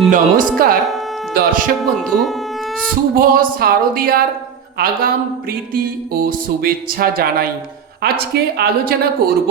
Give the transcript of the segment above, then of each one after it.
নমস্কার, দর্শক বন্ধু, শুভ শারদিয়ার আগাম প্রীতি ও শুভেচ্ছা জানাই। আজকে আলোচনা করব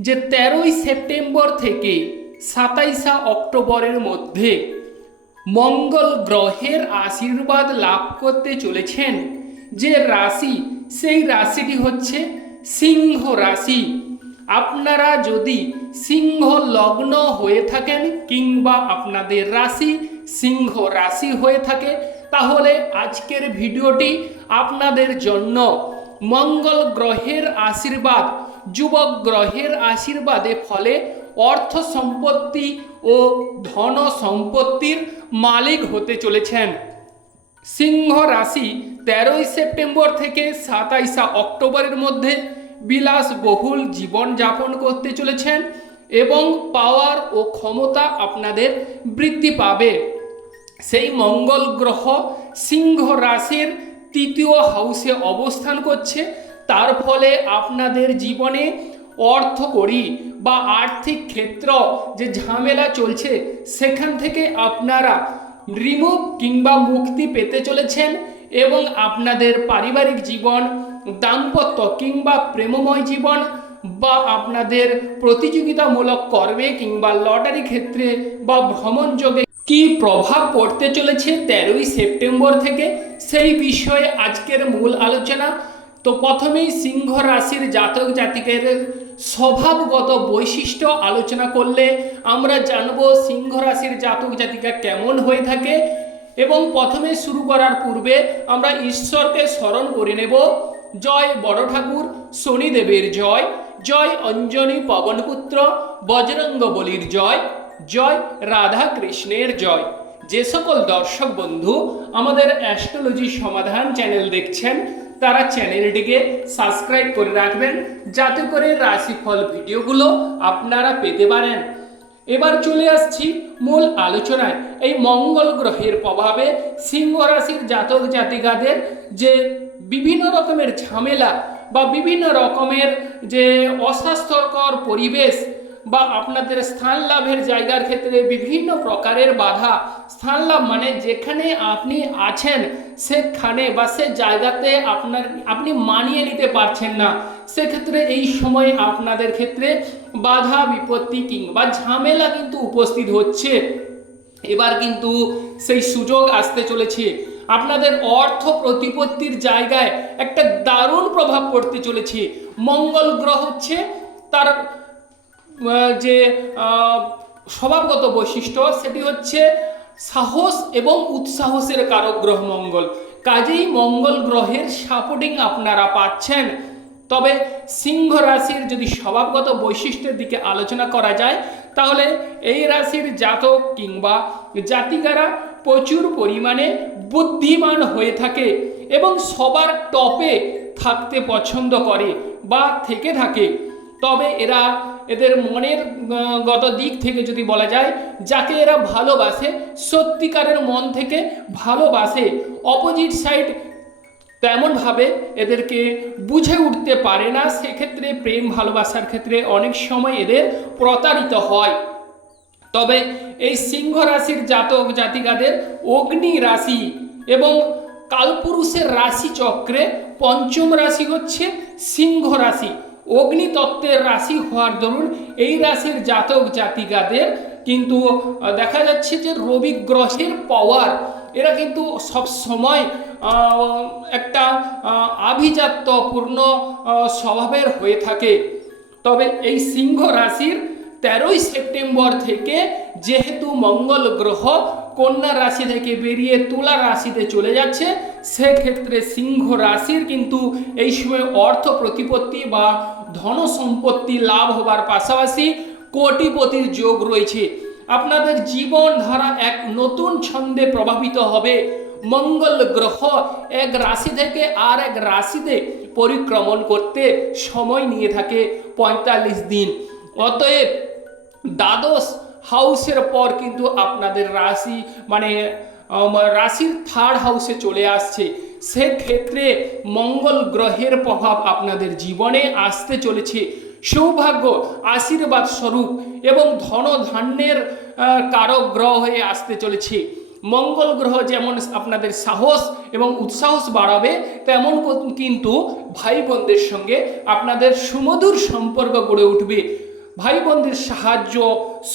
যে তেরোই সেপ্টেম্বর থেকে সাতাইশা অক্টোবরের মধ্যে মঙ্গল গ্রহের আশীর্বাদ লাভ করতে চলেছেন যে রাশি, সেই রাশিটি হচ্ছে সিংহ রাশি। আপনারা যদি সিংহ লগ্ন হয়ে থাকেন কিংবা আপনাদের রাশি সিংহ রাশি হয়ে থাকে, তাহলে আজকের ভিডিওটি আপনাদের জন্য মঙ্গল গ্রহের আশীর্বাদ, যুবক গ্রহের আশীর্বাদে ফলে অর্থ সম্পত্তি ও ধন সম্পত্তির মালিক হতে চলেছেন। সিংহ রাশি তেরোই সেপ্টেম্বর থেকে সাতাইশা অক্টোবরের মধ্যে বিলাসবহুল জীবন যাপন করতে চলেছেন এবং পাওয়ার ও ক্ষমতা আপনাদের বৃদ্ধি পাবে। সেই মঙ্গল গ্রহ সিংহ রাশির তৃতীয় হাউসে অবস্থান করছে। তার ফলে আপনাদের জীবনে অর্থ করি বা আর্থিক ক্ষেত্র যে ঝামেলা চলছে, সেখান থেকে আপনারা রিমুভ কিংবা মুক্তি পেতে চলেছেন এবং আপনাদের পারিবারিক জীবন দাম্পত্য কিংবা প্রেমময় জীবন বা আপনাদের প্রতিযোগিতামূলক কর্মে কিংবা লটারি ক্ষেত্রে বা ভ্রমণ যোগে কি প্রভাব পড়তে চলেছে তেরোই সেপ্টেম্বর থেকে? সেই বিষয়ে আজকের মূল আলোচনা। তো প্রথমেই সিংহ রাশির জাতক জাতিকের স্বভাবগত বৈশিষ্ট্য আলোচনা করলে আমরা জানব সিংহ রাশির জাতক জাতিকা কেমন হয়ে থাকে। এবং প্রথমে শুরু করার পূর্বে আমরা ঈশ্বরকে স্মরণ করে নেব। জয় বড় ঠাকুর, শনিদেবের জয়। জয় অঞ্জনী পবনপুত্র বজরঙ্গ বলির জয়। জয় রাধা কৃষ্ণের জয়। যে সকল দর্শক বন্ধু আমাদের অ্যাস্ট্রোলজি সমাধান চ্যানেল দেখছেন, তারা চ্যানেলটিকে সাবস্ক্রাইব করে রাখবেন, যাতে করে রাশিফল ভিডিওগুলো আপনারা পেতে পারেন। এবার চলে আসছি মূল আলোচনায়। এই মঙ্গল গ্রহের প্রভাবে সিংহ রাশির জাতক জাতিকাদের যে বিভিন্ন রকমের ঝামেলা বা বিভিন্ন রকমের যে অস্বাস্থ্যকর পরিবেশ বা আপনাদের স্থান লাভের জায়গার ক্ষেত্রে বিভিন্ন প্রকারের বাধা। স্থান লাভ মানে যেখানে আপনি আছেন, সেখানে বা সে জায়গাতে আপনার, আপনি মানিয়ে নিতে পারছেন না। সেক্ষেত্রে এই সময় আপনাদের ক্ষেত্রে বাধা, বিপত্তি কিংবা ঝামেলা কিন্তু উপস্থিত হচ্ছে। এবার কিন্তু সেই সুযোগ আসতে চলেছে। আপনাদের অর্থ প্রতিপত্তির জায়গায় একটা দারুণ প্রভাব পড়তে চলেছে। মঙ্গল গ্রহ হচ্ছে তার যে স্বভাবগত বৈশিষ্ট্য, সেটি হচ্ছে সাহস এবং উৎসাহসের কারক গ্রহ মঙ্গল। কাজেই মঙ্গল গ্রহের সাপোর্টিং আপনারা পাচ্ছেন। তবে সিংহ রাশির যদি স্বভাবগত বৈশিষ্ট্যের দিকে আলোচনা করা যায়, তাহলে এই রাশির জাতক কিংবা জাতিকারা প্রচুর পরিমাণে বুদ্ধিমান হয়ে থাকে এবং সবার টপে থাকতে পছন্দ করে বা থেকে থাকে। তবে এরা এদের মনের গত দিক থেকে যদি বলা যায়, যাকে এরা ভালোবাসে, সত্যিকারের মন থেকে ভালোবাসে অপোজিট সাইড তেমনভাবে এদেরকে বুঝে উঠতে পারে না। সেক্ষেত্রে প্রেম ভালোবাসার ক্ষেত্রে অনেক সময় এদের প্রতারিত হয়। তবে এই সিংহ রাশির জাতক জাতিকাদের অগ্নি রাশি এবং কালপুরুষের রাশি চক্রে পঞ্চম রাশি হচ্ছে সিংহ রাশি। অগ্নি তত্ত্বের রাশি হওয়ার দরুন এই রাশির জাতক জাতিকাদের কিন্তু দেখা যাচ্ছে যে রবি গ্রহের পাওয়ার এরা কিন্তু সব সময় একটা আভিজাত্যপূর্ণ স্বভাবের হয়ে থাকে। তবে এই সিংহ রাশির তেরোই সেপ্টেম্বর থেকে যেহেতু মঙ্গল গ্রহ কন্যা রাশি থেকে বেরিয়ে তুলা রাশিতে চলে যাচ্ছে, সেক্ষেত্রে সিংহ রাশির কিন্তু এই সময় অর্থ প্রতিপত্তি বা ধন সম্পত্তি লাভ হবার পাশাপাশি কোটিপতির যোগ রয়েছে। আপনাদের জীবনধারা এক নতুন ছন্দে প্রভাবিত হবে। মঙ্গল গ্রহ এক রাশি থেকে আর এক রাশিতে পরিক্রমণ করতে সময় নিয়ে থাকে পঁয়তাল্লিশ দিন। অতএব দ্বাদশ হাউসের পর কিন্তু আপনাদের রাশি মানে রাশির থার্ড হাউসে চলে আসছে। সেক্ষেত্রে মঙ্গল গ্রহের প্রভাব আপনাদের জীবনে আসতে চলেছে। সৌভাগ্য আশীর্বাদ স্বরূপ এবং ধন ধান্যের আহ, কারক গ্রহ হয়ে আসতে চলেছে। মঙ্গল গ্রহ যেমন আপনাদের সাহস এবং উৎসাহস বাড়াবে তেমন কিন্তু ভাই বোনদের সঙ্গে আপনাদের সুমধুর সম্পর্ক গড়ে উঠবে। ভাই বোনদের সাহায্য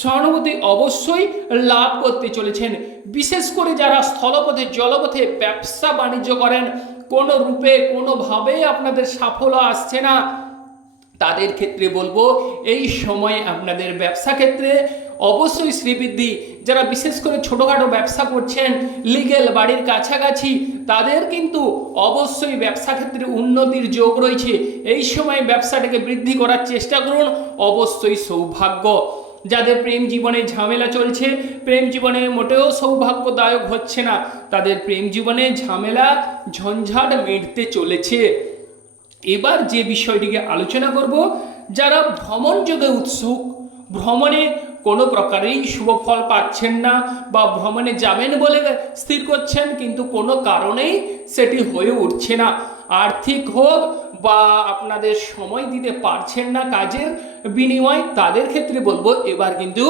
সহানুভূতি অবশ্যই লাভ করতে চলেছেন। বিশেষ করে যারা স্থলপথে, জলপথে ব্যবসা বাণিজ্য করেন, কোনো রূপে কোনোভাবেই আপনাদের সাফল্য আসছে না। তাদের ক্ষেত্রে বলব, এই সময়ে আপনাদের ব্যবসা ক্ষেত্রে অবশ্যই শ্রীবৃদ্ধি। যারা বিশেষ করে ছোটোখাটো ব্যবসা করছেন লিগেল বাড়ির কাছাকাছি, তাদের কিন্তু অবশ্যই ব্যবসা ক্ষেত্রে উন্নতির যোগ রয়েছে। এই সময় ব্যবসাটাকে বৃদ্ধি করার চেষ্টা করুন, অবশ্যই সৌভাগ্য। যাদের প্রেম জীবনে ঝামেলা চলছে, প্রেম জীবনে মোটেও সৌভাগ্যদায়ক হচ্ছে না। তাদের প্রেম জীবনে ঝামেলা ঝঞ্ঝাট মিটতে চলেছে। এবার যে বিষয়টিকে আলোচনা করব, যারা ভ্রমণ যোগে উৎসুক, ভ্রমণে কোনো প্রকারেই শুভ ফল পাচ্ছেন না বা ভ্রমণে যাবেন বলে স্থির করছেন, কিন্তু কোনো কারণেই সেটি হয়ে উঠছে না। আর্থিক হোক বা আপনাদের সময় দিতে পারছেন না কাজের বিনিময়, তাদের ক্ষেত্রে বলব এবার কিন্তু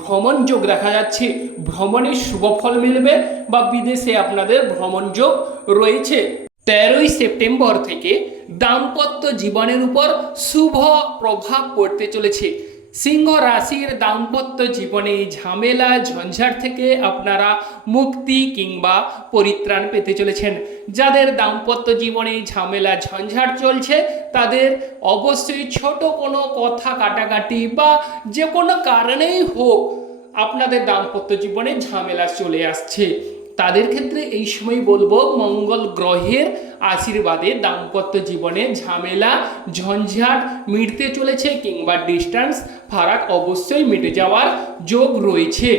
ভ্রমণ যোগ দেখা যাচ্ছে। ভ্রমণের শুভ ফল মিলবে বা বিদেশে আপনাদের ভ্রমণ যোগ রয়েছে। তেরোই সেপ্টেম্বর থেকে দাম্পত্য জীবনের উপর শুভ প্রভাব পড়তে চলেছে। সিংহ রাশির দাম্পত্য জীবনে ঝামেলা, ঝঞ্ঝাট থেকে আপনারা মুক্তি কিংবা পরিত্রাণ পেতে চলেছেন। যাদের দাম্পত্য জীবনে ঝামেলা, ঝঞ্ঝাট চলছে, তাদের অবশ্যই ছোট কোনো কথা কাটাকাটি বা যে কোনো কারণেই হোক আপনাদের দাম্পত্য জীবনে ঝামেলা চলে আসছে। তাদের ক্ষেত্রে এই সময় বলব, মঙ্গল গ্রহের আশীর্বাদে দাম্পত্য জীবনে ঝামেলা, ঝঞ্ঝাট মিটতে চলেছে কিংবা ডিস্টেন্স ফারাক অবশ্যই মিটে যাওয়ার যোগ রয়েছে।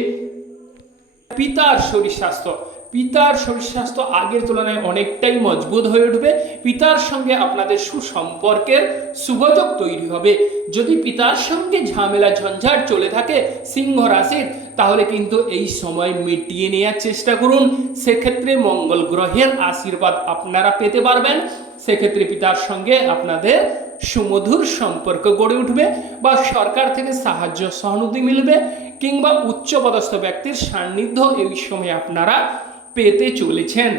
পিতার শরীর স্বাস্থ্য পিতার শরীর স্বাস্থ্য আগের তুলনায় অনেকটাই মজবুত হয়ে উঠবে। পিতার সঙ্গে আপনাদের সুসম্পর্কের শুভযোগ তৈরি হবে। যদি পিতার সঙ্গে ঝামেলা ঝঞ্ঝাট চলে থাকে সিংহ রাশির, তাহলে কিন্তু এই সময় মিটিয়ে নেওয়ার চেষ্টা করুন। সেক্ষেত্রে মঙ্গল গ্রহের আশীর্বাদ আপনারা পেতে পারবেন। সেক্ষেত্রে পিতার সঙ্গে আপনাদের সুমধুর সম্পর্ক গড়ে উঠবে বা সরকার থেকে সাহায্য সহানুভূতি মিলবে কিংবা উচ্চপদস্থ ব্যক্তির সান্নিধ্য এই সময় আপনারা পেতে চলেছেন।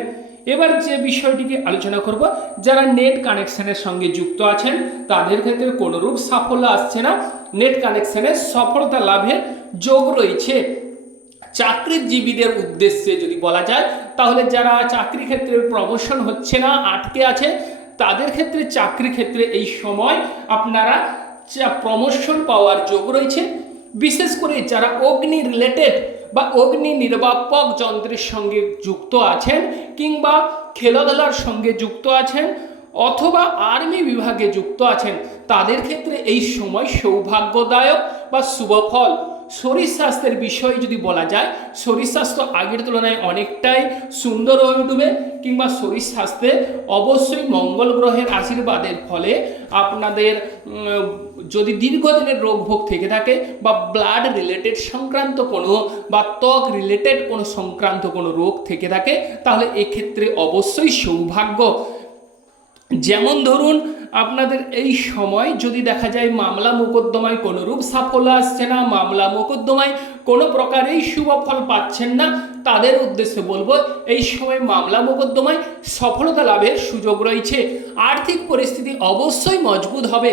এবার যে বিষয়টিকে আলোচনা করব, যারা নেট কানেকশনের সঙ্গে যুক্ত আছেন, তাদের ক্ষেত্রে কোনোরূপ সাফল্য আসছে না। নেট কানেকশনের সফলতা লাভের যোগ রয়েছে। চাকরিজীবীদের উদ্দেশ্যে যদি বলা যায়, তাহলে যারা চাকরি ক্ষেত্রে প্রমোশন হচ্ছে না, আটকে আছে, তাদের ক্ষেত্রে চাকরি ক্ষেত্রে এই সময় আপনারা প্রমোশন পাওয়ার যোগ রয়েছে। বিশেষ করে যারা অগ্নি রিলেটেড বা অগ্নি নির্বাপক যন্ত্রের সঙ্গে যুক্ত আছেন কিংবা খেলাধুলার সঙ্গে যুক্ত আছেন অথবা আর্মি বিভাগে যুক্ত আছেন, তাদের ক্ষেত্রে এই সময় সৌভাগ্যদায়ক বা শুভফল শরীর স্বাস্থ্যের বিষয়ে যদি বলা যায়, শরীর স্বাস্থ্য আগের তুলনায় অনেকটাই সুন্দর হয়ে উঠবে কিংবা শরীর স্বাস্থ্যে অবশ্যই মঙ্গল গ্রহের আশীর্বাদের ফলে আপনাদের যদি দীর্ঘদিনের রোগ ভোগ থেকে থাকে বা ব্লাড রিলেটেড সংক্রান্ত কোনো বা ত্বক রিলেটেড কোনো সংক্রান্ত কোনো রোগ থেকে থাকে, তাহলে এক্ষেত্রে অবশ্যই সৌভাগ্য যেমন ধরুন, আপনাদের এই সময় যদি দেখা যায় মামলা মোকদ্দমায় কোনোরূপ সাফল্য আসছে না, মামলা মোকদ্দমায় কোনো প্রকারেই শুভ ফল পাচ্ছেন না, তাদের উদ্দেশ্যে বলব, এই সময় মামলা মোকদ্দমায় সফলতা লাভের সুযোগ রয়েছে। আর্থিক পরিস্থিতি অবশ্যই মজবুত হবে।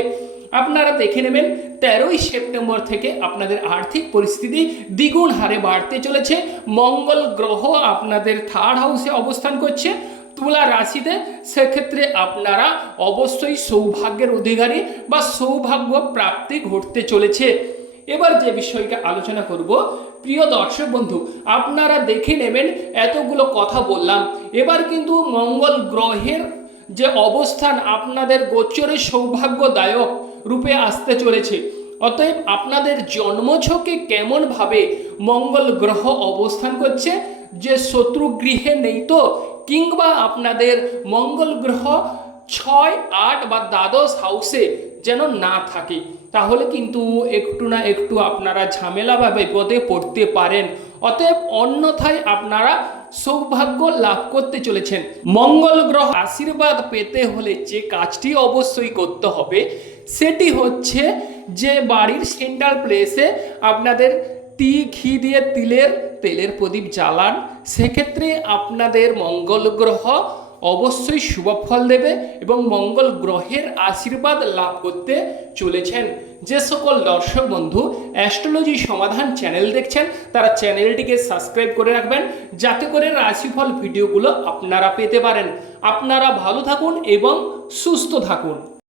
আপনারা দেখে নেবেন, তেরোই সেপ্টেম্বর থেকে আপনাদের আর্থিক পরিস্থিতি দ্বিগুণ হারে বাড়তে চলেছে। মঙ্গল গ্রহ আপনাদের থার্ড হাউসে অবস্থান করছে। তুলা রাশিতে সেক্ষেত্রে আপনারা অবশ্যই সৌভাগ্যের অধিকারী বা সৌভাগ্য প্রাপ্তি ঘটতে চলেছে। এবার যে বিষয়কে আলোচনা করব, প্রিয় দর্শক বন্ধু, আপনারা দেখে নেবেন, এতগুলো কথা বললাম। এবার কিন্তু মঙ্গল গ্রহের যে অবস্থান আপনাদের গোচরে সৌভাগ্যদায়ক রূপে আসতে চলেছে। অতএব আপনাদের জন্মছকে কেমনভাবে মঙ্গল গ্রহ অবস্থান করছে যে শত্রু গৃহে নেই তো, কিংবা আপনাদের মঙ্গল গ্রহ ছয়, আট বা দ্বাদশ হাউসে যেন না থাকে, তাহলে কিন্তু একটু না একটু আপনারা ঝামেলা বা বিপদে পড়তে পারেন। অতএব অন্যথায় আপনারা সৌভাগ্য লাভ করতে চলেছেন। মঙ্গল গ্রহ আশীর্বাদ পেতে হলে যে কাজটি অবশ্যই করতে হবে, সেটি হচ্ছে যে বাড়ির সেন্ট্রাল প্লেসে আপনাদের তি ঘি দিয়ে তিলের তেলের প্রদীপ জ্বালান, সেক্ষেত্রে আপনাদের মঙ্গল গ্রহ অবশ্যই শুভ ফল দেবে এবং মঙ্গল গ্রহের আশীর্বাদ লাভ করতে চলেছেন। যে সকল দর্শক বন্ধু, অ্যাস্ট্রোলজি সমাধান চ্যানেল দেখছেন, তারা চ্যানেলটিকে সাবস্ক্রাইব করে রাখবেন, যাতে করে রাশিফল ভিডিওগুলো আপনারা পেতে পারেন। আপনারা ভালো থাকুন এবং সুস্থ থাকুন।